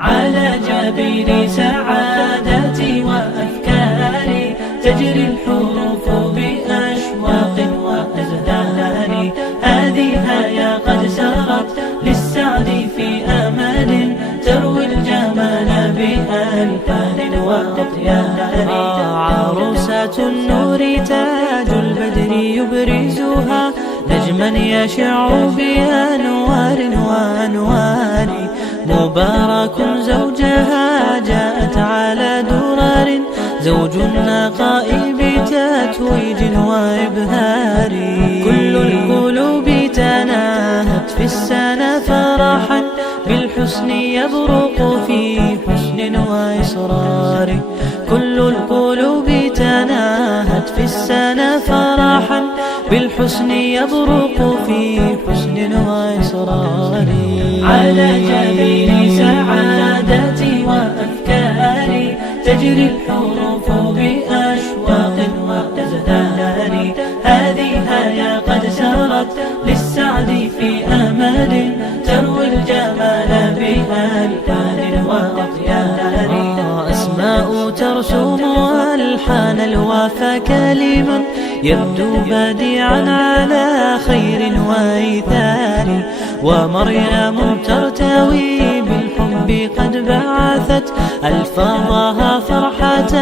على جبين سعادتي وأفكاري تجري الحروف بأشواق وأزهار. هذه يا قد سرت للسعد في أمل تروي الجمال بألحان وأطيار. عروسة النور تاج البدر يبرزها نجما يشع بأنوار وأنوار. مبارك زوجها جاءت على درر زوج النقاء بتتويج وإبهار. كل القلوب تناهت في السنة فرحا بالحسن يبرق في حسن وإصرار. كل القلوب تناهت في السنة فرحا بالحسن يبرق في حسن وإصرار. على جبين سعادتي وأفكاري تجري الحروف بأشواق وأزهار. هذه يا قد سرت للسعد في أمل تروي الجمال بألحان وأطيار. أسماء ترسم ألحان الوفا كلما يبدو بديعا على خير وإيثار. ومريم ترتوي بالحب قد بعثت ألفاظها فرحة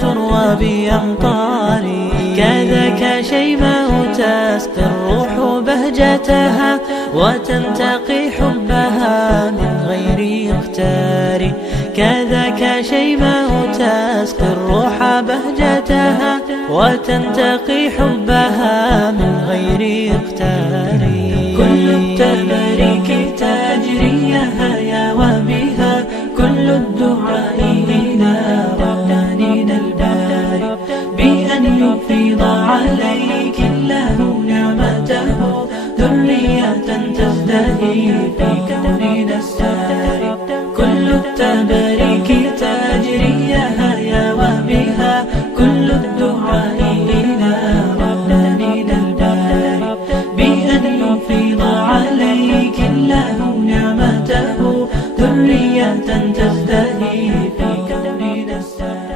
تروى بأمطار. كذاك شيماء تسقي الروح بهجتها وتنتقي حبها من غير اختار. كذاك شيماء تسقي الروح بهجتها وتنتقي حبها من غير اختار. كل التباريك تجري يا وبها كل الدعاء إلى ربانين الباري بأن يفيض عليك الله نعمته ذرية تزدهي في كوننا الساري. كل التباريك تجري يا وبها كل الدعاء إلى ربانين الباري بأن يفيض عليك الله نعمته ذرية تزدهي في كوننا الساري.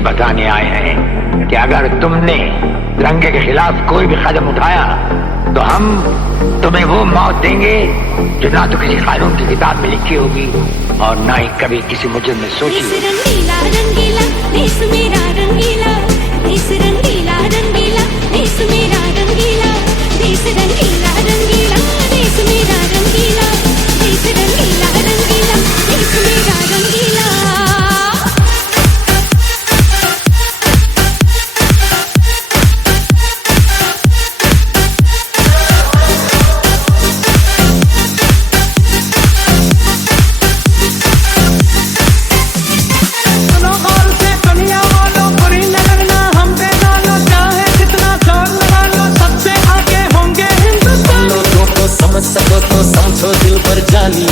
यही बताने आए हैं कि अगर तुमने तिरंगे के खिलाफ कोई भी कदम उठाया तो हम तुम्हें वो मौत देंगे जो ना तो किसी कानून की किताब में लिखी होगी और ना ही कभी किसी मुजरिम में सोची होगी। रंगीला रंगीला देश मेरा रंगीला, देश रंगीला रंगीला देश मेरा रंगीला, देश रंगीला रंगीला देश मेरा रंगीला, देश रंगीला रंगीला देश मेरा रंगीला। सको तो समझो दिल पर जानी,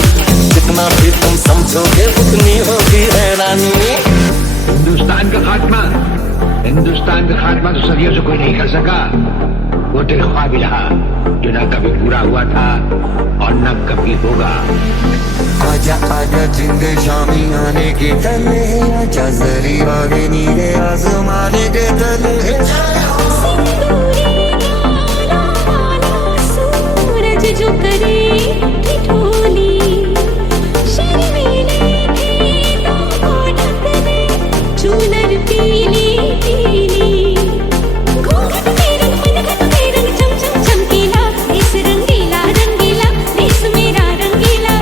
जितना भी तुम समझोगे उतनी होगी हैरानी। हिंदुस्तान का खात्मा तो सदियों से कोई नहीं कर सका। वो तो ख्वाब ही रहा जो न कभी पूरा हुआ था और न कभी होगा। आजा आजा जिंद शामी आने के तले, आजा जरी वाले नीले आसमाने के तले। जो करे ठिठोली शर्मीले थे तो ढक दे चूनर पीली पीली, घूंघट में रंग मनघट में रंग चम चम चमकीला, देश रंगीला रंगीला देश मेरा रंगीला,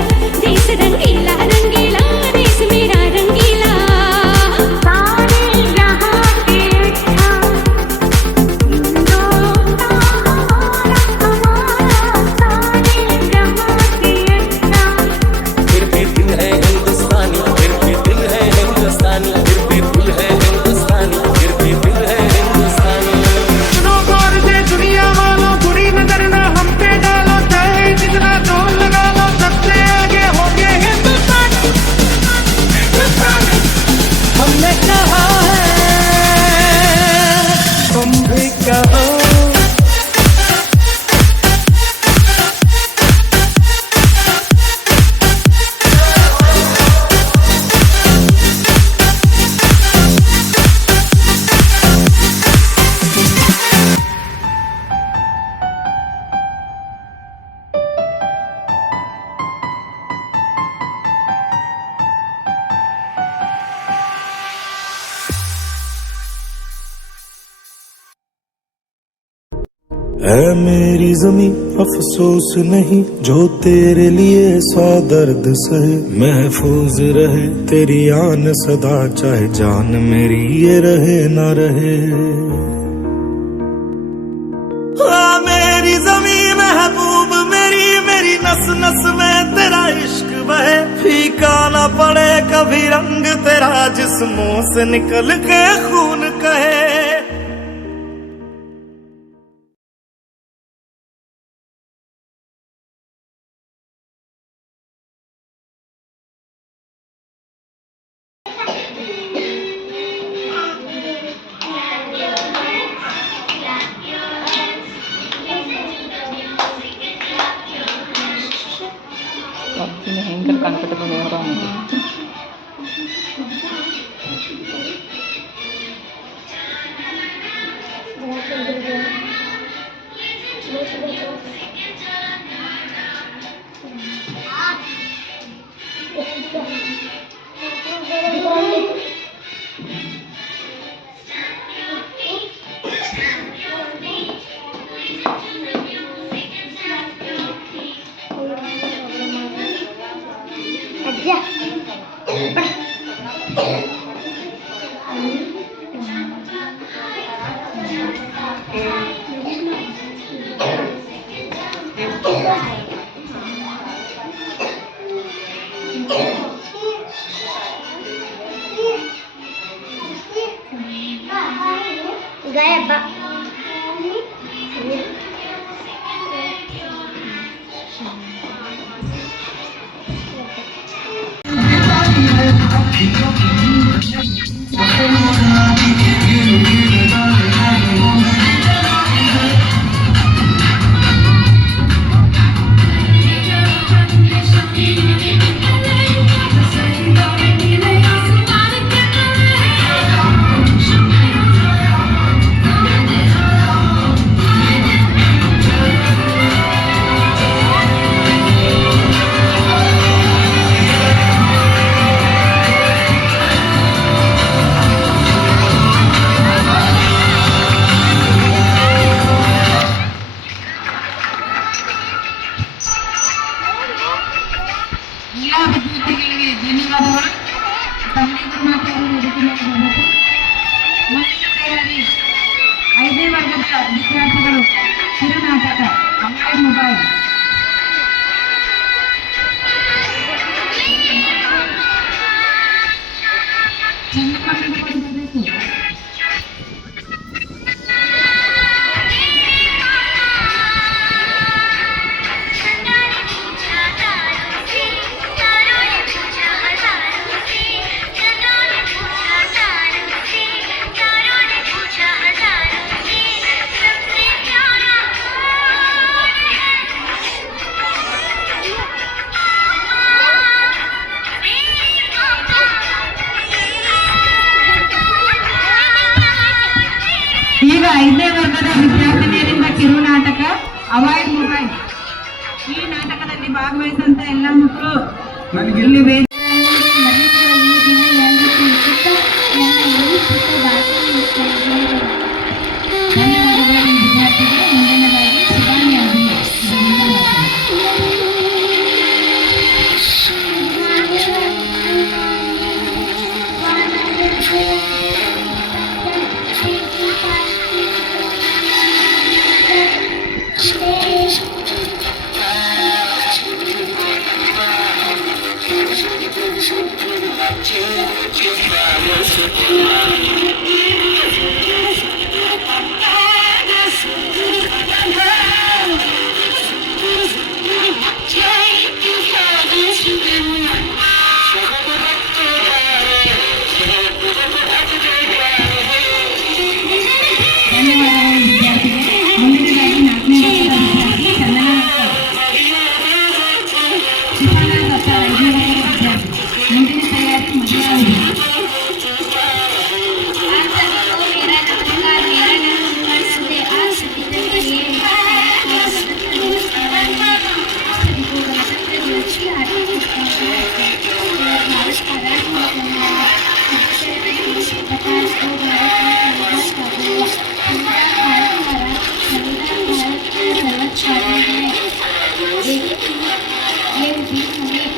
देश रंगीला रंगीला देश मेरा रंगीला। सारे जहां के है मेरी जमी अफसोस नहीं जो तेरे लिए 100 दर्द सहे, महफूज रहे तेरी आन सदा चाहे जान मेरी ये रहे ना रहे। मेरी जमी महबूब मेरी, मेरी नस नस में तेरा इश्क बहे, फीका ना पड़े कभी रंग तेरा जिस्मों से निकल के खून कहे। ഭയങ്കര കൺഫർട്ടബിൾ വേറാണ്. Gaya ba? ಎಲ್ಲ ವಿದ್ಯಾರ್ಥಿಗಳಿಗೆ ಧನ್ಯವಾದಗಳು. ಕನ್ನಡ ಗುರುಮಾತೆ ಅವರು ವೇದಿಕೆಯಲ್ಲಿ ಬರಬೇಕು. ಮುಂದಿನ ತಯಾರಿ 5ನೇ ವರ್ಗದ ವಿದ್ಯಾರ್ಥಿಗಳು ಕಿರುನಾಟಕ ಅವಾರ್ಡ್ ಮೊಬೈಲ್. ಚಂದ್ರಮಂಡಲ ಬರಬೇಕು. ಈಗ 5ನೇ ವರ್ಗದ ವಿದ್ಯಾರ್ಥಿನಿಯರಿಂದ ಕಿರುನಾಟಕ ಅವಾಯ್ಡ್ ಮೊಬೈಲ್. ಈ ನಾಟಕದಲ್ಲಿ ಭಾಗವಹಿಸಿದಂತ ಎಲ್ಲ ಮಕ್ಕಳು ಇಲ್ಲಿ ವಿದ್ಯಾರ್ಥಿಗೆ ಮುಂದಿನದಾಗಿ ಶಿವಾನಿ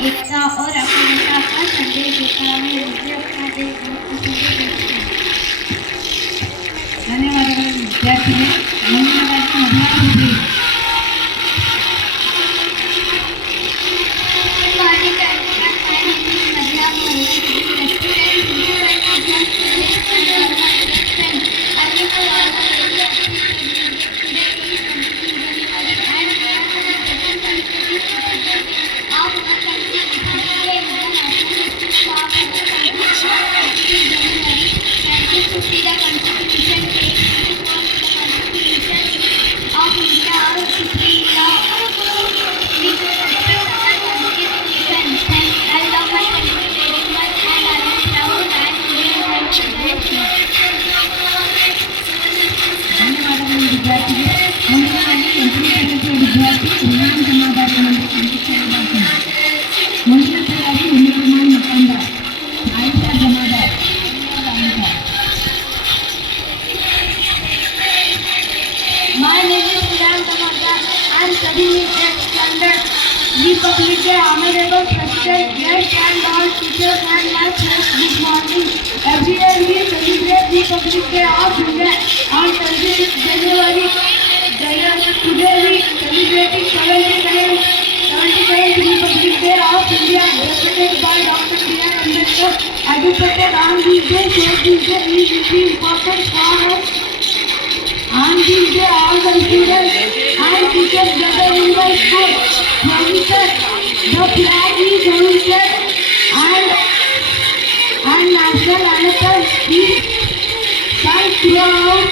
एकता और अखंडता का संदेश देता है। मुझे अपना देश ಧನ್ಯವಾದಗಳು ವಿದ್ಯಾರ್ಥಿಗೆ. ಮುಂದಿನದಾಗಿ ಮಹಿಳಾ Republic Day, Honorable President, guests and all teachers and my friends, good morning. Every year we celebrate Republic Day of India on 26 January. Today we celebrating 75th Republic Day of India, decided by Dr. B.R. Ambedkar. Educated on this day, so this day is very important for us. On this day, all the students and teachers gather in the school. The flag is hoisted and national anthem is sung throughout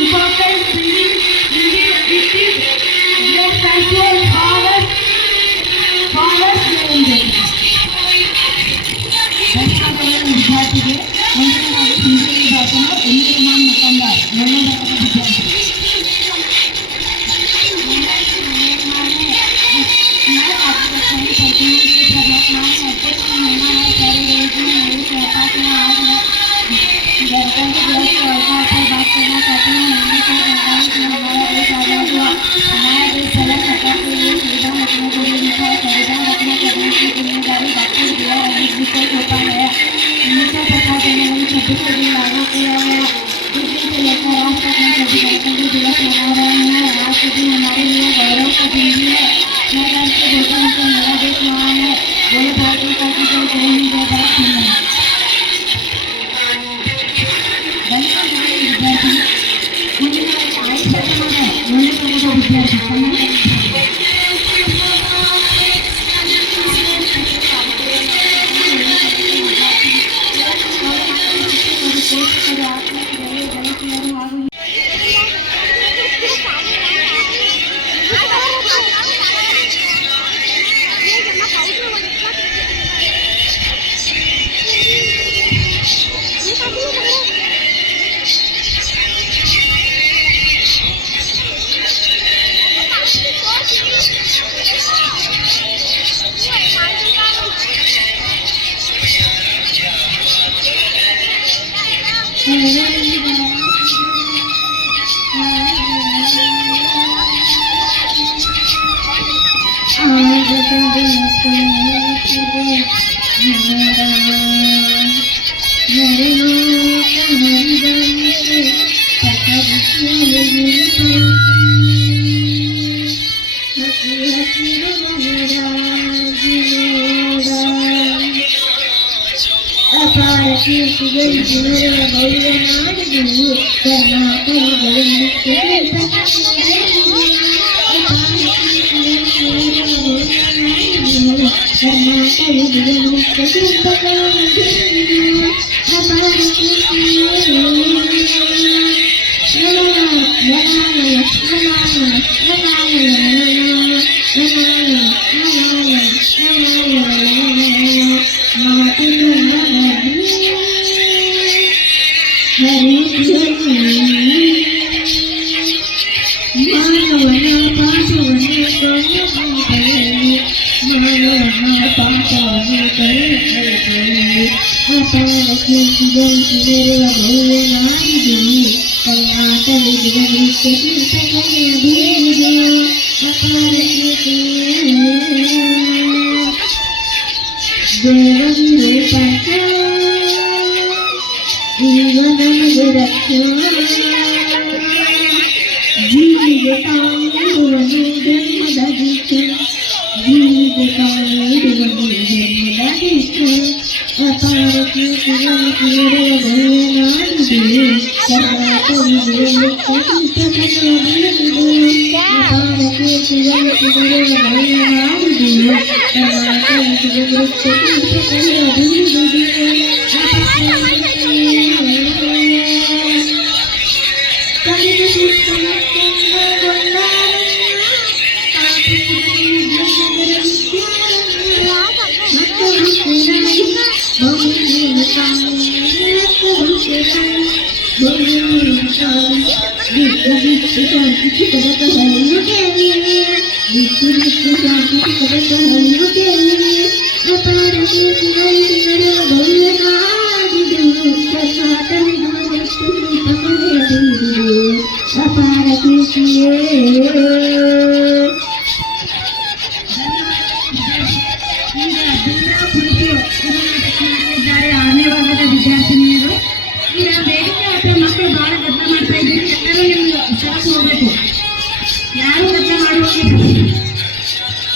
important cities. It is great cultural forest ranges. ಧನ್ಯವಾದಗಳು ವಿದ್ಯಾರ್ಥಿಗೆ. ಮುಂದಿನದಾಗಿ ಹಿಂದಿ ಭಾಷಣ ಎಲ್ಲಿರುಮಾನ್ ಮಕಂದಾರ್ ಮೊದಲನೇ ವಿದ್ಯಾರ್ಥಿ. बात करना चाहती हूँ।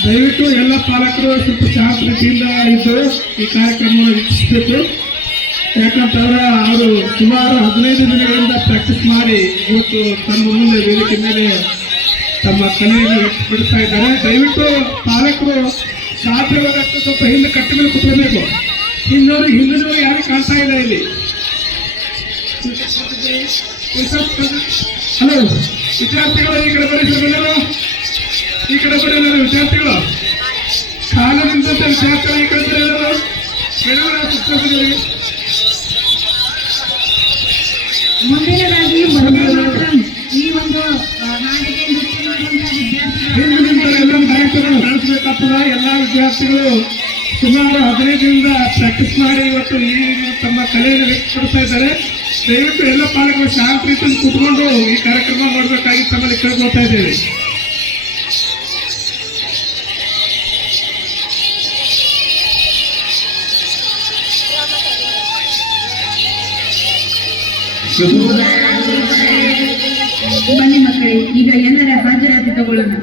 ದಯವಿಟ್ಟು ಎಲ್ಲ ಪಾಲಕರು ಸ್ವಲ್ಪ ಶಾಂತಿಯಿಂದ ಇದ್ದು ಈ ಕಾರ್ಯಕ್ರಮವನ್ನು ವೀಕ್ಷಿಸಬೇಕು. ಯಾಕಂತಂದ್ರೆ ಅವರು ಸುಮಾರು 15 ದಿನಗಳಿಂದ ಪ್ರಾಕ್ಟೀಸ್ ಮಾಡಿ ಇವತ್ತು ತಮ್ಮ ಮುಂದೆ ವೇದಿಕೆ ಮೇಲೆ ತಮ್ಮ ಕಲೆಯನ್ನು ವ್ಯಕ್ತಪಡಿಸ್ತಾ ಇದ್ದಾರೆ. ದಯವಿಟ್ಟು ಪಾಲಕರು ಸಾಧ್ಯವಾದಷ್ಟು ಸ್ವಲ್ಪ ಹಿಂದೆ ಕಟ್ಟಿ ಮೇಲೆ ಕೂತ್ಕೋಬೇಕು. ಹಿಂದಿನವರು ಯಾರು ಕಾಣ್ತಾ ಇಲ್ಲ ಇಲ್ಲಿ. ಹಲೋ ವಿದ್ಯಾರ್ಥಿಗಳು, ಈ ಕಡೆ ಬರೀ ಎಲ್ಲರೂ, ಈ ಕಡೆ ಬರೀ ಎಲ್ಲರೂ ವಿದ್ಯಾರ್ಥಿಗಳು, ಕಾಲು ನಿಂತ ವಿದ್ಯಾರ್ಥಿಗಳು ಈ ಕಡೆ ಬರೀ ಎಲ್ಲರೂ ಶಿಕ್ಷಕರಿಗೆ. ಮುಂದಿನದಾಗಿ ಈ ಒಂದು ನಾಡಿಗೆ ನೃತ್ಯ ಮಾಡುವಂತಹ ಹಿಂದಿನಿಂದ ಎಲ್ಲ ಕಾರ್ಯಕ್ರಮ ನಡೆಸಬೇಕಾಗ್ತದ. ಎಲ್ಲ ವಿದ್ಯಾರ್ಥಿಗಳು ಸುಮಾರು 15 ದಿನದಿಂದ ಪ್ರಾಕ್ಟೀಸ್ ಮಾಡಿ ಇವತ್ತು ಈ ತಮ್ಮ ಕಲೆಯನ್ನು ವ್ಯಕ್ತಪಡಿಸ್ತಾ ಇದ್ದಾರೆ. ದಯವಿಟ್ಟು ಎಲ್ಲ ಪಾಲಕರು ಶಾಂತ ರೀತಿಯಲ್ಲಿ ಕೂತ್ಕೊಂಡು ಈ ಕಾರ್ಯಕ್ರಮ ಮಾಡಬೇಕಾಗಿ ತಮ್ಮಲ್ಲಿ ಕೇಳ್ಕೊಳ್ತಾ ಇದ್ದೇವೆ. ಬನ್ನಿ ಮಕ್ಕಳೇ, ಈಗ ಎಲ್ಲರ ಹಾಜರಾತಿ ತಗೊಳ್ಳೋಣ.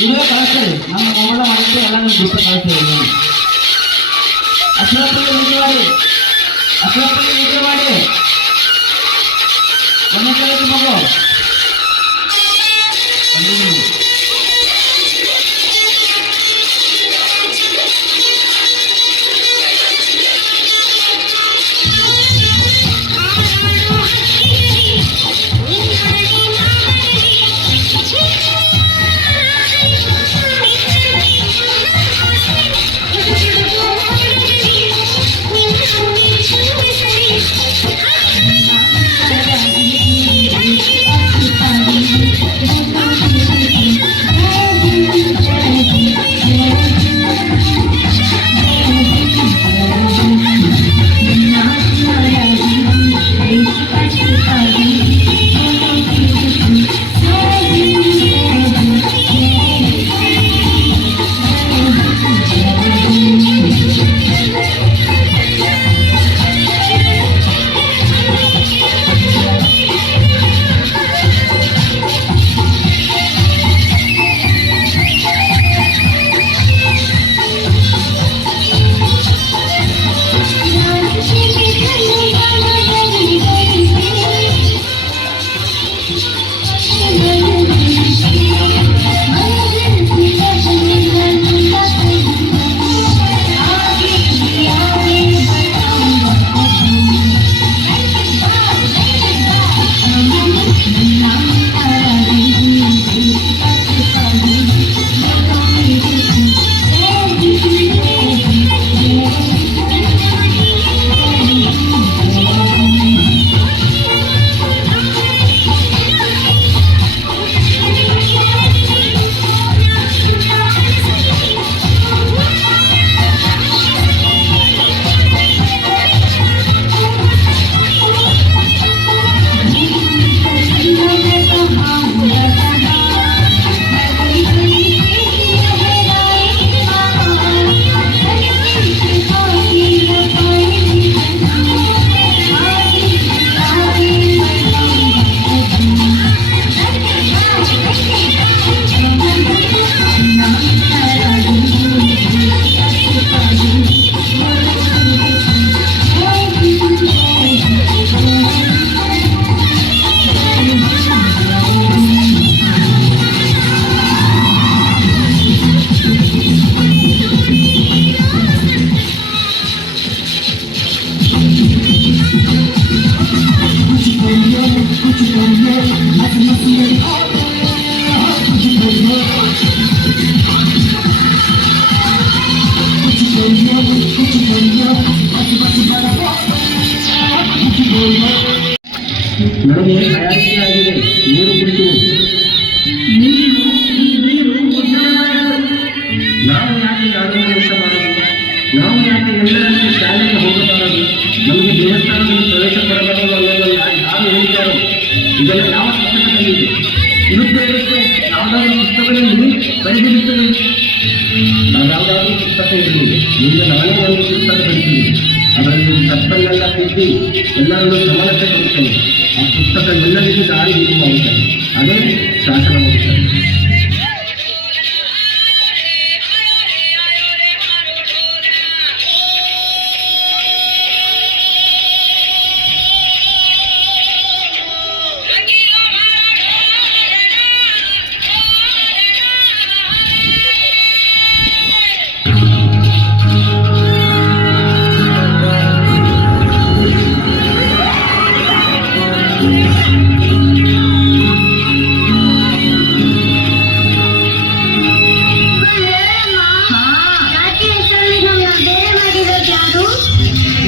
ವಿಡಿಯೋ ಕಳಿಸ್ತೀವಿ, ನಮ್ಮ ಮೊಬೈಲ್ ಮಾಡಿದ್ದು ಎಲ್ಲ ನಿಮ್ಗೆ ಬಿಟ್ಟು ಕಳಿಸ್ತೀವಿ. ಅಶ್ವತ್ಥಗೆ ವಿಡಿಯೋ ಮಾಡಿ, ಅಶ್ವತ್ಥಗೆ ವಿಡಿಯೋ ಮಾಡಿ. ಒಂದೇ ಕಲಿತು ಮಗು ನನಗೆ ತಯಾರಿಕೆ ಆಗಿದೆ ನೀರು ಕುಡಿದು ನಾವು ಯಾಕೆ ಯಾರನ್ನು ಇಷ್ಟ ಮಾಡೋದು? ನಾವು ಯಾಕೆ ಎಲ್ಲರಲ್ಲಿ ಶಾಲೆಗೆ ಹೋಗಬಾರದು? ನಮಗೆ ದೇವಸ್ಥಾನದಲ್ಲಿ ಪ್ರವೇಶ ಪಡೆಬಾರದು ಅನ್ನೋದಲ್ಲ ಯಾರು ಹೇಳ್ತಾರೋ? ಇದೆಲ್ಲ ಯಾವ ಪುಸ್ತಕದಲ್ಲಿದೆ? ಇರುತ್ತೆ ಯಾವುದಾದ್ರೂ ಪುಸ್ತಕದಲ್ಲಿ ಬರೆದಿರುತ್ತದೆ. ಯಾವುದಾದ್ರೂ ಪುಸ್ತಕ ಇರಲಿದೆ. ಈಗ ನಾನೇ ಒಂದು ಪುಸ್ತಕ ಬರೀತೀನಿ, ಅದರಲ್ಲಿ ತಪ್ಪನ್ನೆಲ್ಲ ತಿದ್ದಿ ಎಲ್ಲರಲ್ಲೂ ಸಮಾನತೆ ಕೊಡುತ್ತೇನೆ. ಆ ಪುಸ್ತಕ ಎಲ್ಲರಿಗೂ ದಾರಿ ದೀಪವಾಗುತ್ತದೆ. ಅದೇ ಶಾಸನವಾಗುತ್ತದೆ.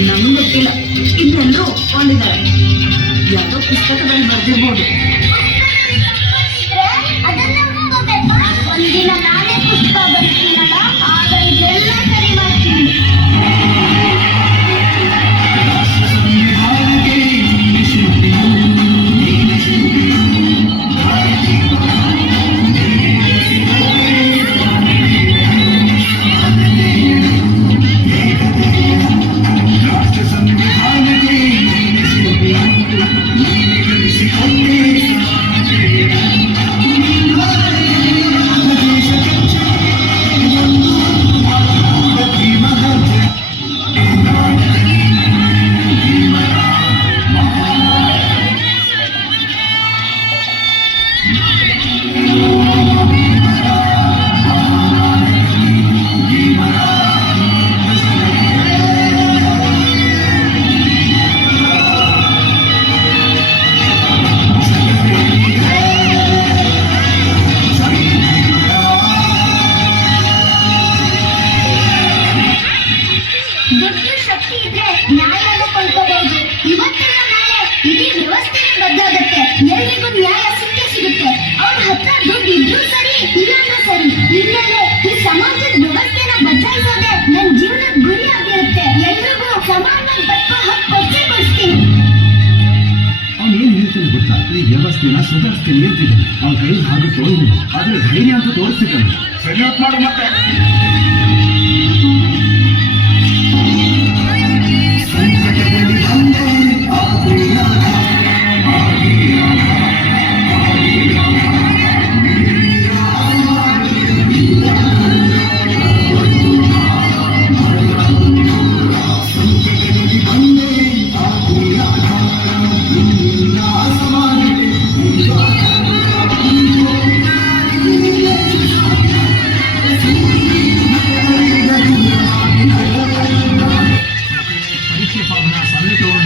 ನಮ್ಗೆ ಗೊತ್ತಿಲ್ಲ, ಇದೆಲ್ಲರೂ ಒಪ್ಕೊಂಡಿದ್ದಾರೆ. ಯಾವುದೋ ಪುಸ್ತಕದಲ್ಲಿ ಬರ್ದಿರ್ಬೋದು. ಒಂದಿನ ನಾನೇ ಪುಸ್ತಕ ಬರ್ತೀನಲ್ಲ, ಆಗ ಇದೆಲ್ಲ ಸರಿ ಮಾಡ್ತೀನಿ. ದುಡ್ಡು ಶಕ್ತಿ ಇದ್ರೆ ನ್ಯಾಯವನ್ನು ಕೊಂಡ್ಕೋಬಹುದು. ಇವತ್ತಿನ ನಾಳೆ ಇಡೀ ವ್ಯವಸ್ಥೆನೇ ಬದಲಾಗುತ್ತೆ. ಎಲ್ರಿಗೂ ನ್ಯಾಯ ಸಿಕ್ಕೇ ಸಿಗುತ್ತೆ. ಅವ್ರ ಹತ್ರ ದುಡ್ಡು ಇದ್ರೂ ಸರಿ, ಇಲ್ಲಾಂದ್ರೂ ಸರಿ. ಇನ್ಮೇಲೆ ಈ ಸಮಾಜದ ವ್ಯವಸ್ಥೆನ ಬದಲಾಯಿಸೋದೆ ನನ್ನ ಜೀವನದ ಗುರಿ ಆಗಿರುತ್ತೆ. ಎಲ್ರಿಗೂ ಸಮಾನವಾಗಿ ಬದುಕೋ ಹಕ್ಕು ಕೊಡ್ಸೇ ಕೊಡಿಸ್ತೀನಿ. ಅವ್ನು ಏನ್ ಹೇಳ್ತಾನೆ ಗೊತ್ತಾ? ಈ ವ್ಯವಸ್ಥೆನ ಸುಧಾರಿಸ್ತೀನಿ ಅಂತಿದ್ದಾನೆ. ಅವ್ನ ಕೈ ಹಾಗೆ ತೋರಿಸಿದ, ಆದ್ರೆ ಧೈರ್ಯ ಅಂತ ತೋರಿಸ್ತಿದ್ದಾನೆ. ಸರಿಯಾಗಿ ಮಾಡು ಮತ್ತೆ.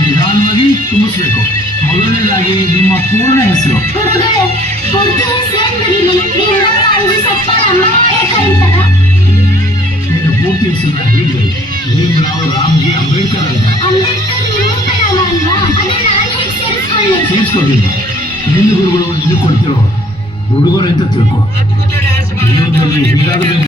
ನಿಧಾನವಾಗಿ ತುಂಬಿಸ್ಬೇಕು. ಮೊದಲನೇದಾಗಿ ನಿಮ್ಮ ಪೂರ್ಣ ಹೆಸರು. ನಿನ್ನ ಪೂರ್ತಿ ಹೆಸರನ್ನ ಹೀಗೆ ಭೀಮರಾವ್ ರಾಮ್ಜಿ ಅಂಬೇಡ್ಕರ್ ಅಂತ ಸೇರಿಸ್ಕೊಂಡಿಲ್ಲ. ನಿನ್ನ ಗುರುಗಳು ನಿನಗೆ ಕೊಡ್ತಿರೋ ಹುಡುಗರು ಅಂತ ತಿಳ್ಕೊ. ಜೀವನದಲ್ಲಿ ಹೀಗಾಗಬೇಕು.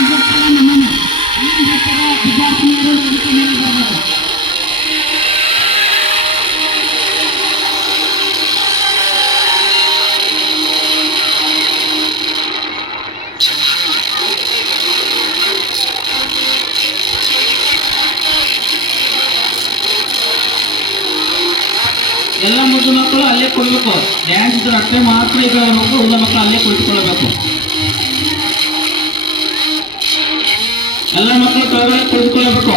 ಅಧ್ಯಕ್ಷರ ನಮನ. ಈ ನೃತ್ಯದ ವಿದ್ಯಾರ್ಥಿನಿಯರು ವೇದಿಕೆ ಮೇಲೆ ಬರಬಹುದು. ಎಲ್ಲ ಮುದ್ದು ಮಕ್ಕಳು ಅಲ್ಲೇ ಕೊಡಬೇಕು. ಡ್ಯಾನ್ಸ್ ಇದ್ರೆ ಅಷ್ಟೇ ಮಾತ್ರ ಈಗ ಹೋಗಬೇಕು. ಉಳಿದ ಮಕ್ಕಳು ಅಲ್ಲೇ ಕುಳಿತುಕೊಳ್ಳಬೇಕು. ಎಲ್ಲ ಮಕ್ಕಳು ಕೆಳಗಡೆ ಕುಳಿತುಕೊಳ್ಳಬೇಕು.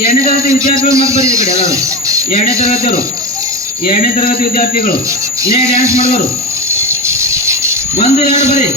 ಎರಡನೇ ತರಗತಿ ವಿದ್ಯಾರ್ಥಿಗಳು ಮತ್ತೆ ಬರೀ ಕಡೆ ಎಲ್ಲರೂ ಎರಡನೇ ತರಗತಿ ವಿದ್ಯಾರ್ಥಿಗಳು ಇನ್ನೇ ಡ್ಯಾನ್ಸ್ ಮಾಡೋರು 1 2 ಬರೀ.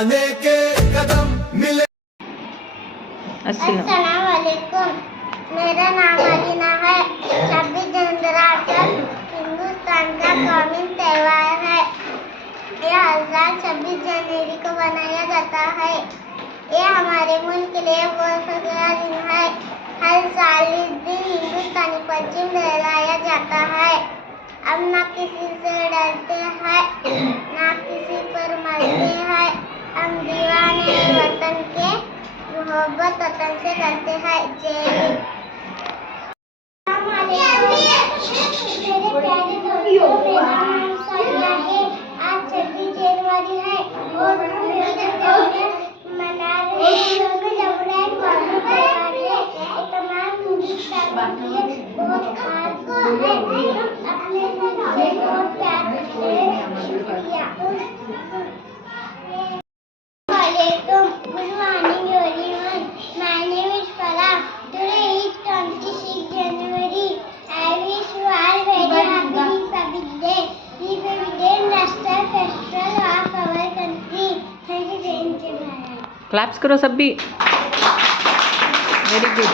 जाने के कदम मिले। अस्सलाम वालेकुम। मेरा नाम अलीना है। 26 जनवरी हिंदुस्तान का कौमी त्यौहार है। यह हर साल 26 जनवरी को मनाया जाता है। यह हमारे मुल्क के लिए बहुत बड़ा दिन है। हर साल इस दिन हिंदुस्तानी पश्चिम लहराया जाता है। हम न किसी से डरते हैं, न किसी पर मरते हैं। हम दीवाने वतन के मोहब्बत वतन से करते हैं। जय हिंद। आज 26 जनवरी है और मना रहे तमाम हिंदुस्तान बहुत खास है। अपने सबसे बहुत प्यार करते हैं। शुक्रिया। Good morning everyone. My name is Farah. Today is 26 January. I wish you all very happy Republic Day. Republic Day is national festival of our country. Thank you, Jai Hind. Claps करो सब भी। Very good.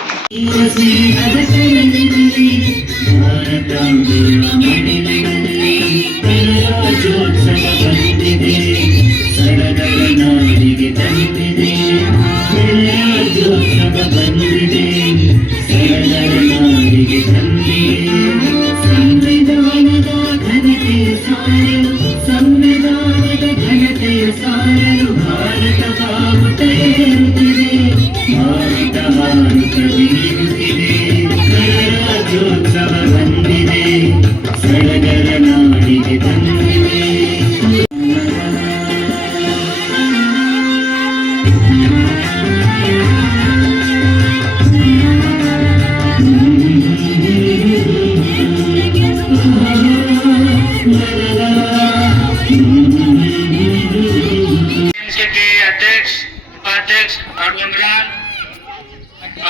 अध्यक्ष और मेंबरान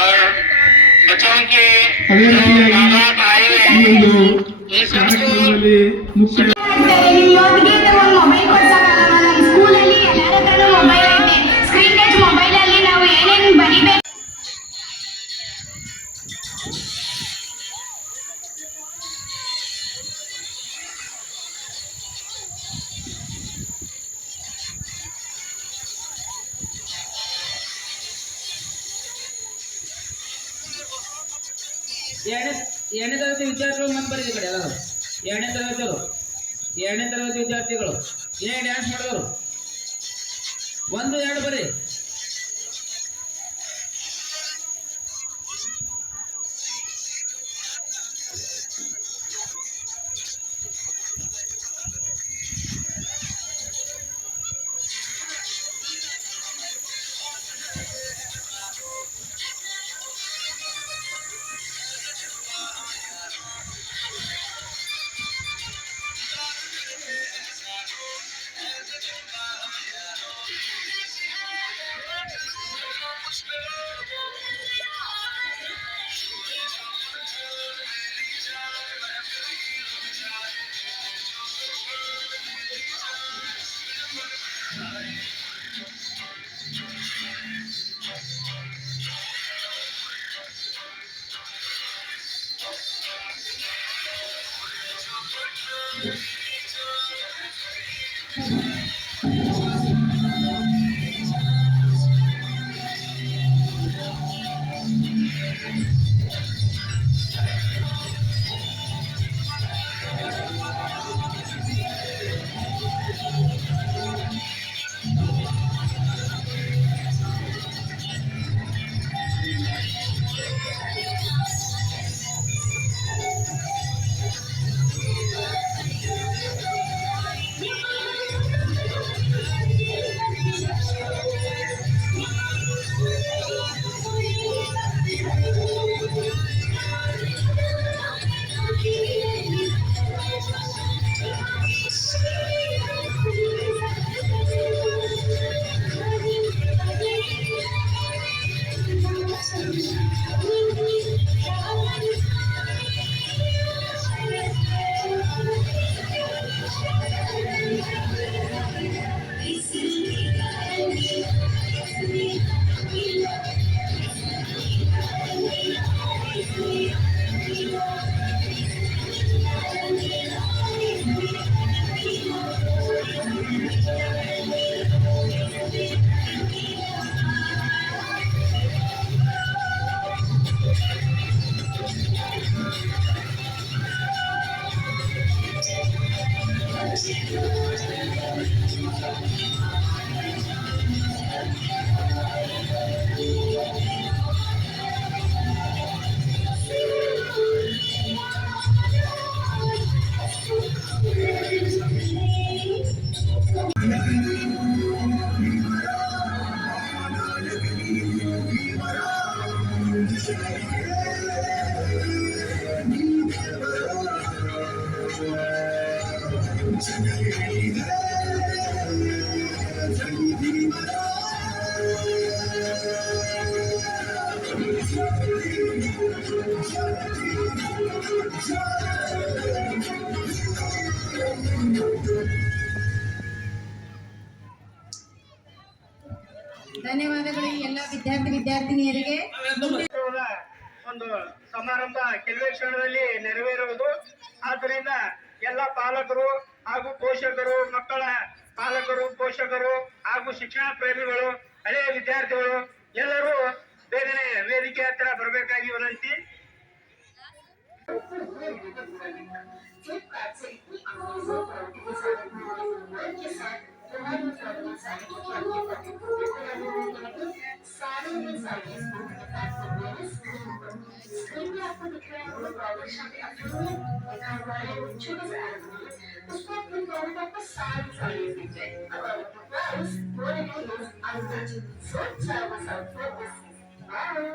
और बच्चों के ಅದೇ ರೀತಿಯಾಗಿ माँ बाप आए हुए ಈ ಒಂದು ये सबको ಕಾರ್ಯಕ್ರಮದಲ್ಲಿ ಮುಖ್ಯ ಇವತ್ತಿಗೆ ಒಂದು ಮೊಬೈಲ್ ಕೊಡ್ಸಕ್ಕಾಗಲ್ಲ. ನಮ್ಮ ಸ್ಕೂಲಲ್ಲಿ ಎಲ್ಲರ ಹತ್ರನೂ ಮೊಬೈಲ್ ಐತೆ. ಸ್ಕ್ರೀನ್ ಟಚ್ ಮೊಬೈಲಲ್ಲಿ ನಾವು ಏನೇನು ಬರಿಬೇಕು. ಎರಡನೇ ತರಗತಿ ವಿದ್ಯಾರ್ಥಿಗಳು ಮತ್ತೆ ಬರೀ ಕಡೆ ಎಲ್ಲರೂ ಎರಡನೇ ತರಗತಿ ವಿದ್ಯಾರ್ಥಿಗಳು ಏನೇ ಡ್ಯಾನ್ಸ್ ಮಾಡಿದವರು 1 2 ಬರೀ ಧನ್ಯವಾದಗಳು ಈ ಎಲ್ಲ ವಿದ್ಯಾರ್ಥಿನಿಯರಿಗೆ. ಒಂದು ಸಮಾರಂಭ ಕೆಲವೇ ಕ್ಷಣದಲ್ಲಿ ನೆರವೇರುವುದು. ಆದ್ದರಿಂದ ಎಲ್ಲ ಪಾಲಕರು ಹಾಗೂ ಪೋಷಕರು, ಮಕ್ಕಳ ಪಾಲಕರು, ಪೋಷಕರು ಹಾಗೂ ಶಿಕ್ಷಣ ಪ್ರೇಮಿಗಳು, ಹಳೆಯ ವಿದ್ಯಾರ್ಥಿಗಳು ಎಲ್ಲರೂ ಬೇಗನೆ ವೇದಿಕೆ ಹತ್ರ ಬರಬೇಕಾಗಿ ವಿನಂತಿ. आपको दिख रहा है वो गौरवशाली अपने लिखा हुआ है वो छोटे से उसको अपने गौरव आपको सारी सारी दिख जाए और प्राइस वो है untouched so try myself for this. Bye.